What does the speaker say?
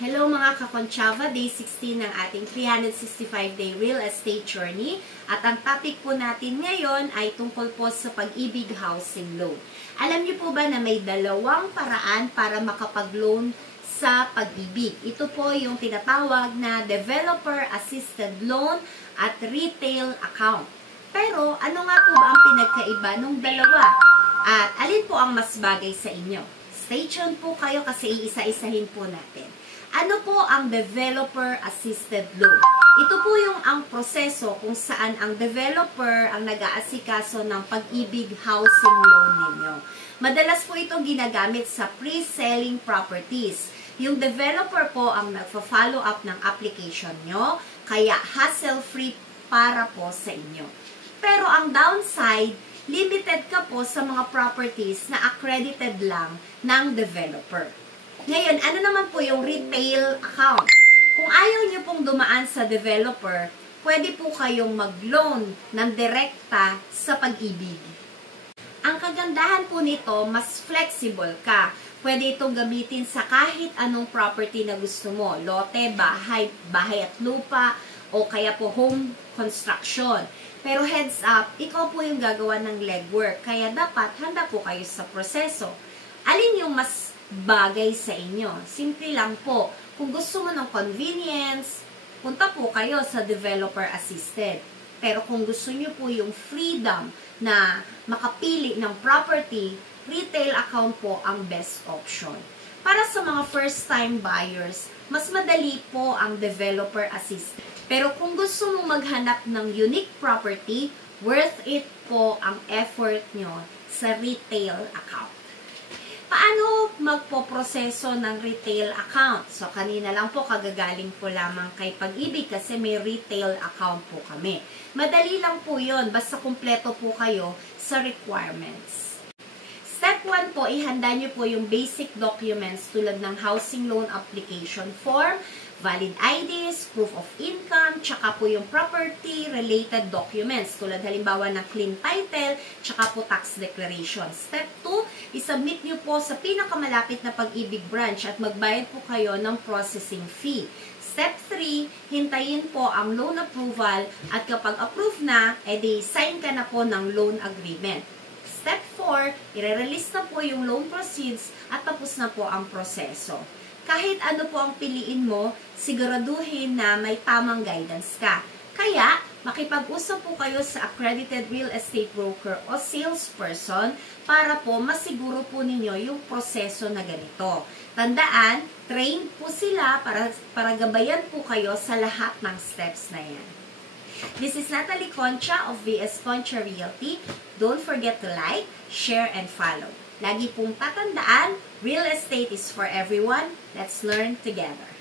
Hello mga kakonchava, day 16 ng ating 365-day real estate journey. At ang topic po natin ngayon ay tungkol po sa pag-ibig housing loan. Alam niyo po ba na may dalawang paraan para makapag-loan sa pag-ibig? Ito po yung tinatawag na developer assisted loan at retail account. Pero ano nga po ba ang pinagkaiba ng dalawa? At alin po ang mas bagay sa inyo? Stay tuned po kayo kasi iisa-isahin po natin. Ano po ang developer assisted loan? Ito po yung ang proseso kung saan ang developer ang nag-aasikaso ng pag-ibig housing loan ninyo. Madalas po ito ginagamit sa pre-selling properties. Yung developer po ang nagfa-follow up ng application nyo, kaya hassle-free para po sa inyo. Pero ang downside, limited ka po sa mga properties na accredited lang ng developer. Ngayon, ano naman po yung retail account? Kung ayaw nyo pong dumaan sa developer, pwede po kayong mag-loan ng direkta sa pag-ibig. Ang kagandahan po nito, mas flexible ka. Pwede itong gamitin sa kahit anong property na gusto mo. Lote, bahay, bahay at lupa, o kaya po home construction. Pero heads up, ikaw po yung gagawa ng legwork. Kaya dapat handa po kayo sa proseso. Alin yung mas bagay sa inyo? Simple lang po. Kung gusto mo ng convenience, punta po kayo sa developer assisted. Pero kung gusto nyo po yung freedom na makapili ng property, retail account po ang best option. Para sa mga first-time buyers, mas madali po ang developer assisted. Pero kung gusto mong maghanap ng unique property, worth it po ang effort nyo sa retail account. Paano magpoproseso ng retail account? So, kanina lang po, kagagaling po lamang kay Pag-ibig kasi may retail account po kami. Madali lang po yun, basta kumpleto po kayo sa requirements. Step 1 po, ihanda nyo po yung basic documents tulad ng housing loan application form, valid IDs, proof of income, tsaka po yung property-related documents tulad halimbawa ng clean title, tsaka po tax declaration. Step 2, isubmit nyo po sa pinakamalapit na Pag-ibig branch at magbayad po kayo ng processing fee. Step 3, hintayin po ang loan approval at kapag approve na, edi sign ka na po ng loan agreement. Step 4, i-release na po yung loan proceeds at tapos na po ang proseso. Kahit ano po ang piliin mo, siguraduhin na may tamang guidance ka. Kaya, makipag-usap po kayo sa accredited real estate broker o salesperson para po masiguro po ninyo yung proseso na ganito. Tandaan, trained po sila para gabayan po kayo sa lahat ng steps na yan. This is Natalie Concha of VS Concha Realty. Don't forget to like, share, and follow. Lagi pong tatandaan, real estate is for everyone. Let's learn together.